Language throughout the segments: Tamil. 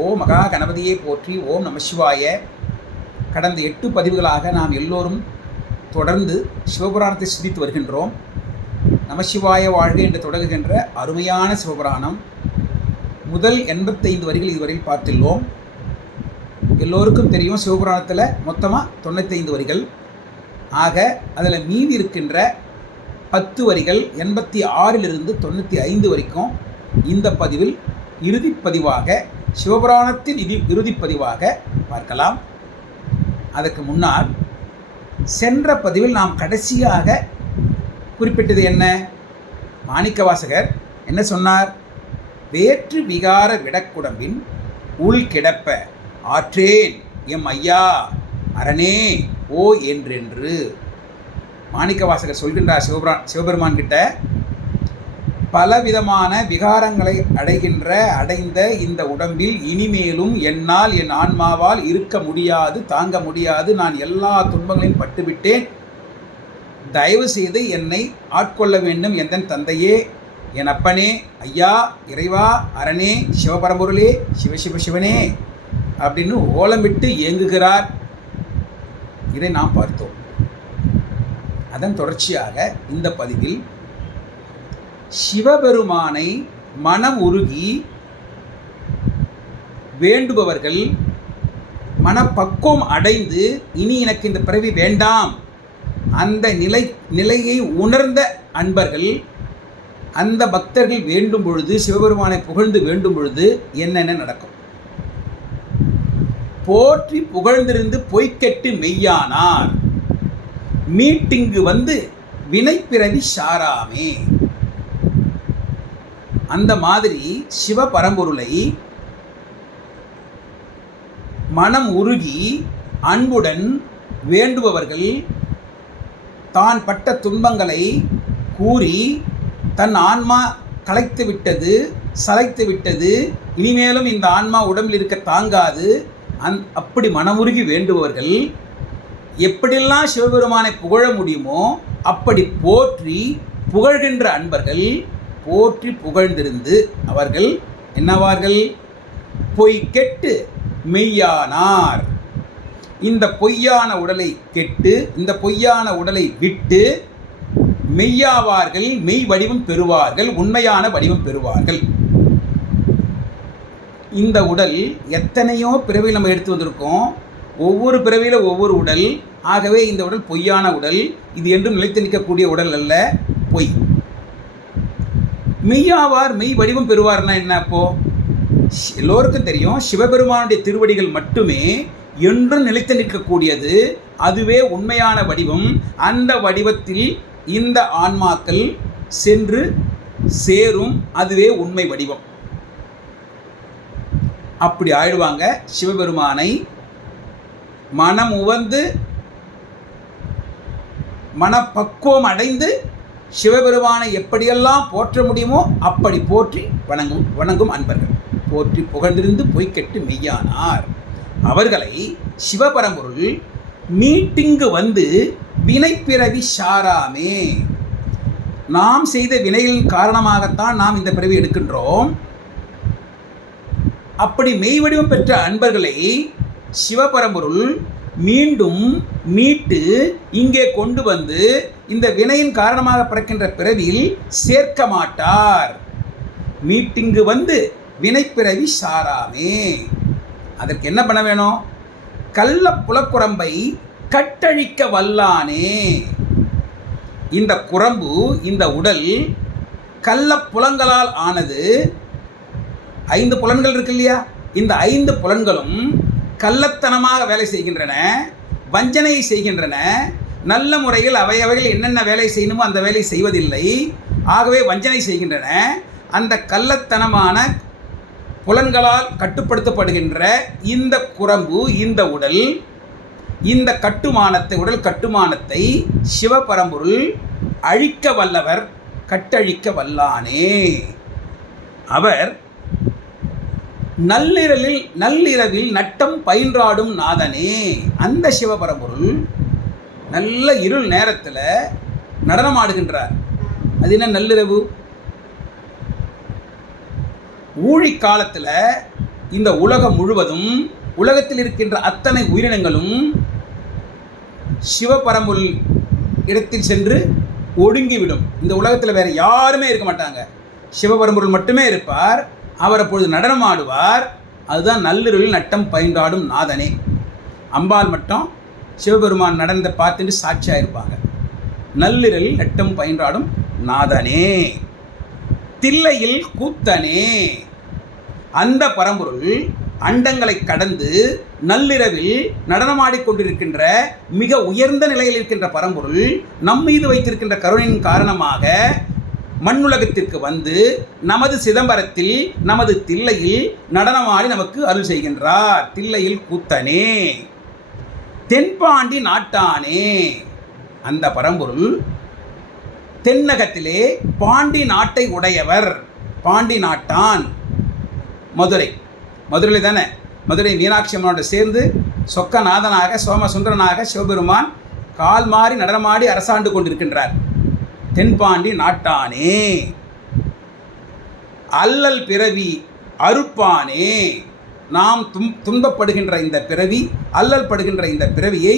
ஓம் மகா கணபதியை போற்றி. ஓம் நமசிவாய. கடந்த 8 பதிவுகளாக நாம் எல்லோரும் தொடர்ந்து சிவபுராணத்தை சிந்தித்து வருகின்றோம். நமசிவாய வாழ்க என்று தொடங்குகின்ற அருமையான சிவபுராணம் முதல் 85 வரிகள் இதுவரையில் பார்த்துள்ளோம். எல்லோருக்கும் தெரியும், சிவபுராணத்தில் மொத்தமாக 95 வரிகள். ஆக அதில் மீதி இருக்கின்ற 10 வரிகள் 86லிருந்து 95 வரைக்கும் இந்த பதிவில் இறுதிப்பதிவாக, சிவபுராணத்தின் இறுதிப்பதிவாக பார்க்கலாம். அதற்கு முன்னால் சென்ற பதிவில் நாம் கடைசியாக குறிப்பிட்டது என்ன? மாணிக்கவாசகர் என்ன சொன்னார்? வேற்று விகார விடக்குடம்பின் உள் கிடப்ப ஆற்றேன் எம் ஐயா அரணே ஓ என்றென்று மாணிக்கவாசகர் சொல்கின்றார் சிவபெருமான் கிட்ட. பலவிதமான விகாரங்களை அடைந்த இந்த உடம்பில் இனிமேலும் என்னால் என் ஆன்மாவால் இருக்க முடியாது, தாங்க முடியாது. நான் எல்லா துன்பங்களையும் பட்டுவிட்டேன். தயவு செய்து என்னை ஆட்கொள்ள வேண்டும் எந்தன் தந்தையே, என் அப்பனே, ஐயா, இறைவா, அரணே, சிவபரம்பொருளே, சிவசிவனே அப்படின்னு ஓலமிட்டு ஏங்குகிறார். இதை நாம் பார்த்தோம். அதன் தொடர்ச்சியாக இந்த பதிவில் சிவபெருமானை மனம் உருகி வேண்டுபவர்கள், மனப்பக்குவம் அடைந்து இனி எனக்கு இந்த பிறவி வேண்டாம், அந்த நிலையை உணர்ந்த அன்பர்கள், அந்த பக்தர்கள் வேண்டும் பொழுது, சிவபெருமானை புகழ்ந்து வேண்டும் பொழுது என்னென்ன நடக்கும்? போற்றி புகழ்ந்திருந்து பொய்க்கெட்டு மெய்யானார், மீட்டிங்கு வந்து வினைப்பிறவி சாராமே. அந்த மாதிரி சிவபரம்பொருளை மனம் உருகி அன்புடன் வேண்டுபவர்கள் தான் பட்ட துன்பங்களை கூறி, தன் ஆன்மா களைத்து விட்டது, சளைத்து விட்டது, இனிமேலும் இந்த ஆன்மா உடம்பில் இருக்க தாங்காது, அப்படி மனமுருகி வேண்டுபவர்கள் எப்படியெல்லாம் சிவபெருமானை புகழ முடியுமோ அப்படி போற்றி புகழ்கின்ற அன்பர்கள் போற்றி புகழ்ந்திருந்து அவர்கள் என்னவார்கள்? பொய் கெட்டு மெய்யானார். இந்த பொய்யான உடலை கெட்டு, இந்த பொய்யான உடலை விட்டு மெய்யாவார்கள், மெய் வடிவம் பெறுவார்கள், உண்மையான வடிவம் பெறுவார்கள். இந்த உடல் எத்தனையோ பிறவியில் நம்ம எடுத்து வந்திருக்கோம். ஒவ்வொரு பிறவியில் ஒவ்வொரு உடல். ஆகவே இந்த உடல் பொய்யான உடல், இது என்றும் நிலைத்து நிற்கக்கூடிய உடல் அல்ல, பொய். மெய்யாவார், மெய் வடிவம் பெறுவார்னா என்ன? அப்போ எல்லோருக்கும் தெரியும், சிவபெருமானுடைய திருவடிகள் மட்டுமே என்றும் நிலைத்து நிற்கக்கூடியது. அதுவே உண்மையான வடிவம். அந்த வடிவத்தில் இந்த ஆன்மாக்கள் சென்று சேரும். அதுவே உண்மை வடிவம். அப்படி ஆயிடுவாங்க. சிவபெருமானை மனம் உவந்து மனப்பக்குவம் அடைந்து சிவபெருமானை எப்படியெல்லாம் போற்ற முடியுமோ அப்படி போற்றி வணங்கும் அன்பர்கள். போற்றி புகழ்ந்திருந்து பொய்க்கெட்டு மெய்யானார். அவர்களை சிவபரம்பொருள் மீட்டிங்கு வந்து வினைப்பிறவி சாராமே. நாம் செய்த வினையின் காரணமாகத்தான் நாம் இந்த பிறவி எடுக்கின்றோம். அப்படி மெய்வடிவம் பெற்ற அன்பர்களை சிவபரம்பொருள் மீண்டும் மீட்டு இங்கே கொண்டு வந்து இந்த வினையின் காரணமாக பிறக்கின்ற பிறவியில் சேர்க்க மாட்டார். மீட்டிங்கு வந்து வினைப்பிறவி சாராமே. அதற்கு என்ன பண்ண வேணும்? கள்ள புலக்குரம்பை கட்டழிக்க வல்லானே. இந்த குரம்பு, இந்த உடல் கள்ள புலங்களால் ஆனது. 5 புலன்கள் இருக்கு இல்லையா? இந்த 5 புலன்களும் கள்ளத்தனமாக வேலை செய்கின்றன, வஞ்சனை செய்கின்றன. நல்ல முறையில் அவைகள் என்னென்ன வேலை செய்யணுமோ அந்த வேலை செய்வதில்லை. ஆகவே வஞ்சனை செய்கின்றன. அந்த கள்ளத்தனமான புலன்களால் கட்டுப்படுத்தப்படுகின்ற இந்த குரம்பு, இந்த உடல், இந்த உடல் கட்டுமானத்தை சிவபரம்பொருள் அழிக்க வல்லவர், கட்டழிக்க வல்லானே. அவர் நள்ளிரவில் நட்டம் பயின்றாடும் நாதனே. அந்த சிவபரம்பொருள் நல்ல இருள் நேரத்தில் நடனம் ஆடுகின்றார். அது என்ன நள்ளிரவு? ஊழி காலத்தில் இந்த உலகம் முழுவதும், உலகத்தில் இருக்கின்ற அத்தனை உயிரினங்களும் சிவபரம்பொருள் இடத்தில் சென்று ஒடுங்கிவிடும். இந்த உலகத்தில் வேறு யாருமே இருக்க மாட்டாங்க, சிவபரம்பொருள் மட்டுமே இருப்பார். அவர் அப்பொழுது நடனம் ஆடுவார். அதுதான் நள்ளிருளில் நட்டம் பயின்றாடும் நாதனே. அம்பாள் மட்டும் சிவபெருமான் நடனத்தை பார்த்துட்டு சாட்சியாக இருப்பாங்க. நள்ளிரலில் நட்டம் பயின்றாடும் நாதனே, தில்லையில் கூத்தனே. அந்த பரம்பொருள் அண்டங்களை கடந்து நள்ளிரவில் நடனமாடிக்கொண்டிருக்கின்ற மிக உயர்ந்த நிலையில் இருக்கின்ற பரம்பொருள் நம் மீது வைத்திருக்கின்ற கருணையின் காரணமாக மண்ணுலகத்திற்கு வந்து நமது சிதம்பரத்தில், நமது தில்லையில் நடனமாடி நமக்கு அருள் செய்கின்றார். தில்லையில் கூத்தனே, தென்பாண்டி நாட்டானே. அந்த பரம்பொருள் தென்னகத்திலே பாண்டி நாட்டை உடையவர். பாண்டி நாட்டான் மதுரையில் தானே. மதுரை மீனாட்சி அம்மனோடு சேர்ந்து சொக்கநாதனாக, சோமசுந்தரனாக சிவபெருமான் கால் மாறி நடனமாடி அரசாண்டு கொண்டிருக்கின்றார். தென்பாண்டி நாட்டானே, அல்லல் பிறவி அறுப்பானே. நாம் துன்பப்படுகின்ற இந்த பிறவி, அல்லல் படுகின்ற இந்த பிறவியை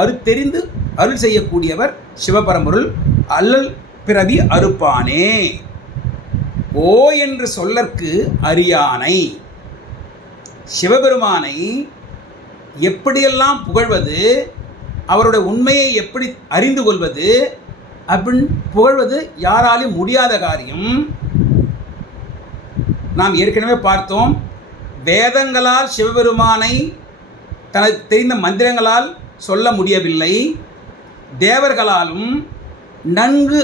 அறுத்தெறிந்து அருள் செய்யக்கூடியவர் சிவபரம்பொருள். அல்லல் பிறவி அறுப்பானே, ஓ என்று சொல்லற்கு அரியானை. சிவபெருமானை எப்படியெல்லாம் புகழ்வது, அவருடைய உண்மையை எப்படி அறிந்து கொள்வது அப்படின்னு புகழ்வது யாராலும் முடியாத காரியம். நாம் ஏற்கனவே பார்த்தோம், வேதங்களால் சிவபெருமானை தனக்கு தெரிந்த மந்திரங்களால் சொல்ல முடியவில்லை. தேவர்களாலும் நன்கு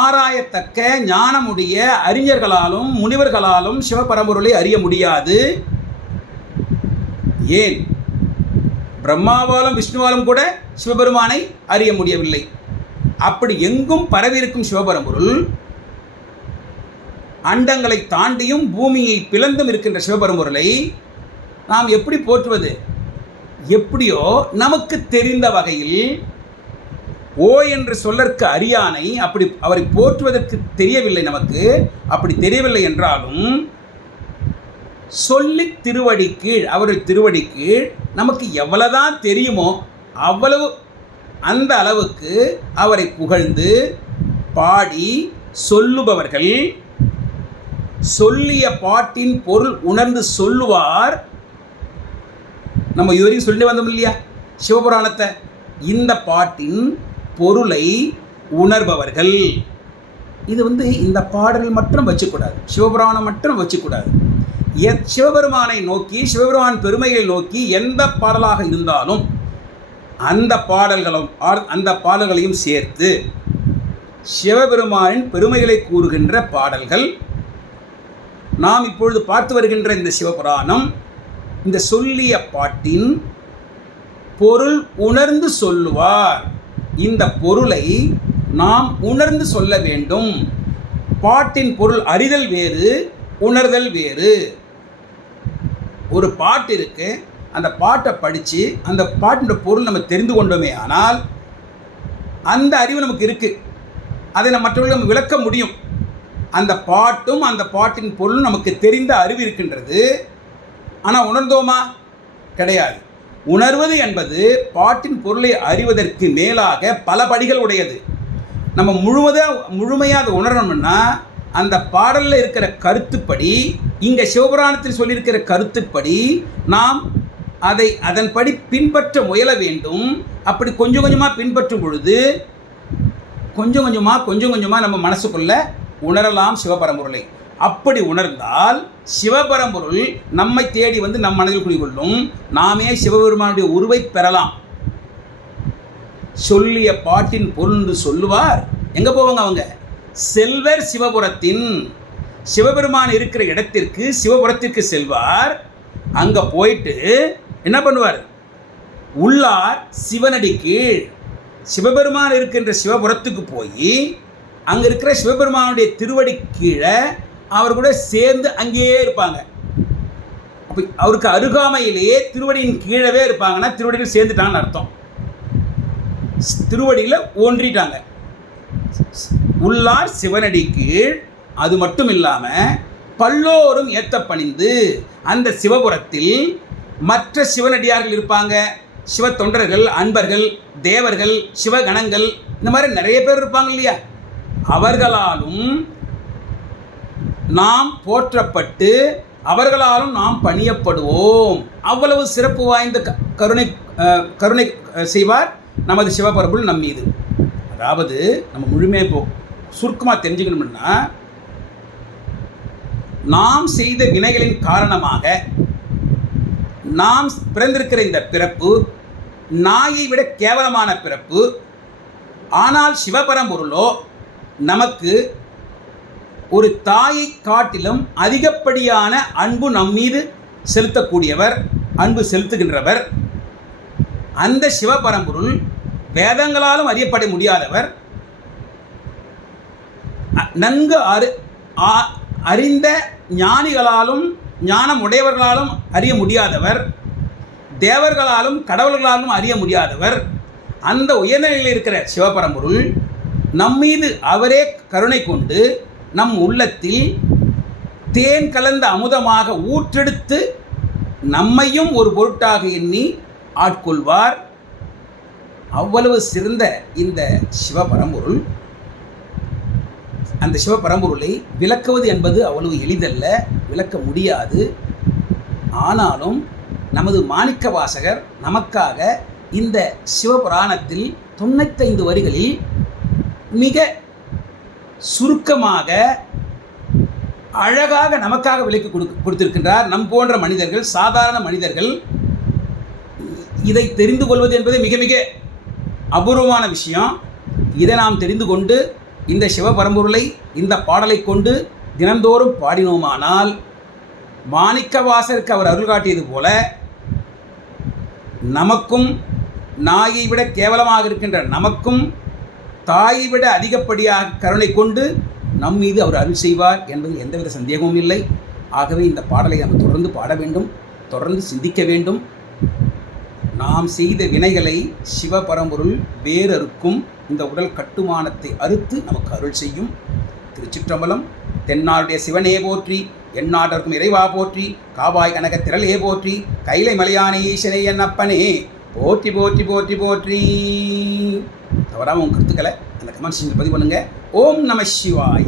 ஆராயத்தக்க ஞானமுடைய அறிஞர்களாலும் முனிவர்களாலும் சிவபரம்பொருளை அறிய முடியாது. ஏன் பிரம்மாவாலும் விஷ்ணுவாலும் கூட சிவபெருமானை அறிய முடியவில்லை. அப்படி எங்கும் பரவியிருக்கும் சிவபரம்பொருள், அண்டங்களை தாண்டியும் பூமியை பிளந்தும் இருக்கின்ற சிவபரம்பொருளை நாம் எப்படி போற்றுவது? எப்படியோ நமக்கு தெரிந்த வகையில் ஓ என்று சொல்லற்கு அரியானை. அப்படி அவரை போற்றுவதற்கு தெரியவில்லை நமக்கு. அப்படி தெரியவில்லை என்றாலும் சொல்லி திருவடி கீழ், அவருடைய திருவடி கீழ் நமக்கு எவ்வளவுதான் தெரியுமோ அவ்வளவு, அந்த அளவுக்கு அவரை புகழ்ந்து பாடி சொல்லுபவர்கள் சொல்லிய பாட்டின் பொருள் உணர்ந்து சொல்லுவார். நம்ம இதுவரைக்கும் சொல்லி வந்தோம் இல்லையா சிவபுராணத்தை? இந்த பாட்டின் பொருளை உணர்பவர்கள். இது இந்த பாடல்கள் மட்டும் வச்சுக்கூடாது, சிவபுராணம் மட்டும் வச்சுக்கூடாது. சிவபெருமானை நோக்கி, சிவபெருமான் பெருமையை நோக்கி எந்த பாடலாக இருந்தாலும் அந்த பாடல்களையும் சேர்த்து சிவபெருமானின் பெருமைகளை கூறுகின்ற பாடல்கள். நாம் இப்பொழுது பார்த்து வருகின்ற இந்த சிவபுராணம் இந்த சொல்லிய பாட்டின் பொருள் உணர்ந்து சொல்லுவார். இந்த பொருளை நாம் உணர்ந்து சொல்ல வேண்டும். பாட்டின் பொருள் அறிதல் வேறு, உணர்தல் வேறு. ஒரு பாட்டு இருக்கு, அந்த பாட்டை படித்து அந்த பாட்டின் பொருள் நம்ம தெரிந்து கொண்டோமே ஆனால் அந்த அறிவு நமக்கு இருக்குது. அதை மற்றவர்களுக்கு நம்ம விளக்க முடியும். அந்த பாட்டும் அந்த பாட்டின் பொருளும் நமக்கு தெரிந்த அறிவு இருக்கின்றது. ஆனால் உணர்ந்தோமா? கிடையாது. உணர்வது என்பது பாட்டின் பொருளை அறிவதற்கு மேலாக பல படிகள் உடையது. நம்ம முழுமையாக அதை உணரணும்னா அந்த பாடலில் இருக்கிற கருத்துப்படி, இங்கே சிவபுராணத்தில் சொல்லியிருக்கிற கருத்துப்படி நாம் அதன்படி பின்பற்ற முயல வேண்டும். அப்படி கொஞ்சம் கொஞ்சமாக பின்பற்றும் பொழுது கொஞ்சம் கொஞ்சமாக நம்ம மனசுக்குள்ள உணரலாம் சிவபரம்பொருளை. அப்படி உணர்ந்தால் சிவபரம்பொருள் நம்மை தேடி நம் மனதில் குடிகொள்ளும். நாமே சிவபெருமானுடைய உருவை பெறலாம். சொல்லிய பாட்டின் பொருள் என்று சொல்லுவார். எங்கே போவாங்க அவங்க? செல்வர் சிவபுரத்தின். சிவபெருமான் இருக்கிற இடத்திற்கு, சிவபுரத்திற்கு செல்வார். அங்கே போயிட்டு என்ன பண்ணுவார்? உள்ளார் சிவனடி கீழ். சிவபெருமான் இருக்கின்ற சிவபுரத்துக்கு போய் அங்கே இருக்கிற சிவபெருமானுடைய திருவடி கீழே அவர் கூட சேர்ந்து அங்கேயே இருப்பாங்க. அப்போ அவருக்கு அருகாமையிலேயே திருவடியின் கீழவே இருப்பாங்கன்னா திருவடியில் சேர்ந்துட்டாங்கன்னு அர்த்தம். திருவடியில் ஒன்றிட்டாங்க. உள்ளார் சிவனடி கீழ். அது மட்டும் இல்லாமல் பல்லோரும் ஏத்த பணிந்து. அந்த சிவபுரத்தில் மற்ற சிவனடியார்கள் இருப்பாங்க, சிவ தொண்டர்கள், அன்பர்கள், தேவர்கள், சிவகணங்கள், இந்த மாதிரி நிறைய பேர் இருப்பாங்க இல்லையா? அவர்களாலும் நாம் போற்றப்பட்டு அவர்களாலும் நாம் பணியப்படுவோம். அவ்வளவு சிறப்பு வாய்ந்த கருணை செய்வார் நமது சிவபரம்பொருள் நம் மீது. அதாவது நம்ம முழுமையாக சுருக்கமாக தெரிஞ்சுக்கணும்னா, நாம் செய்த வினைகளின் காரணமாக நாம் பிறந்திருக்கிற இந்த பிறப்பு நாயை விட கேவலமான பிறப்பு. ஆனால் சிவபரம்பொருளோ நமக்கு ஒரு தாயை காட்டிலும் அதிகப்படியான அன்பு நம் மீது செலுத்தக்கூடியவர், அன்பு செலுத்துகின்றவர். அந்த சிவபரம்பொருள் வேதங்களாலும் அறியப்பட முடியாதவர், நன்கு அறிந்த ஞானிகளாலும் ஞானம் உடையவர்களாலும் அறிய முடியாதவர், தேவர்களாலும் கடவுள்களாலும் அறிய முடியாதவர். அந்த உயர்நிலையில் இருக்கிற சிவபரம்பொருள் நம்மீது அவரே கருணை கொண்டு நம் உள்ளத்தில் தேன் கலந்த அமுதமாக ஊற்றெடுத்து நம்மையும் ஒரு பொருட்டாக எண்ணி ஆட்கொள்வார். அவ்வளவு சிறந்த இந்த சிவபரம்பொருள், அந்த சிவபரம்பொருளை விளக்குவது என்பது அவ்வளவு எளிதல்ல, விளக்க முடியாது. ஆனாலும் நமது மாணிக்க வாசகர் நமக்காக இந்த சிவபுராணத்தில் 95 வரிகளில் மிக சுருக்கமாக அழகாக நமக்காக விளக்கி கொடுத்திருக்கின்றார். நம் போன்ற மனிதர்கள், சாதாரண மனிதர்கள் இதை தெரிந்து கொள்வது என்பது மிக மிக அபூர்வமான விஷயம். இதை நாம் தெரிந்து கொண்டு இந்த சிவபரம்பொருளை இந்த பாடலை கொண்டு தினந்தோறும் பாடினோமானால், மாணிக்கவாசருக்கு அவர் அருள் காட்டியது போல நமக்கும், நாயை விட கேவலமாக இருக்கின்ற நமக்கும் தாயை விட அதிகப்படியாக கருணை கொண்டு நம் மீது அவர் அருள் செய்வார் என்பதில் எந்தவித சந்தேகமும் இல்லை. ஆகவே இந்த பாடலை நாம் தொடர்ந்து பாட வேண்டும், தொடர்ந்து சிந்திக்க வேண்டும். நாம் செய்த வினைகளை சிவபரம்பொருள் வேறறுக்கும் இந்த உடல் கட்டுமானத்தை அறுத்து நமக்கு அருள் செய்யும். திருச்சிற்றம்பலம். தென்னாளுடைய சிவனே போற்றி, எந்நாட்டருக்கும் இறைவா போற்றி, காவாய் கனக திரளே போற்றி, கைலை மலையானே ஈசனே என் அப்பனே போற்றி போற்றி போற்றி போற்றி. தவறாமல் உங்கள் கருத்துக்களை அந்த கமெண்ட் செஞ்சு பதிவு பண்ணுங்கள். ஓம் நம சிவாய.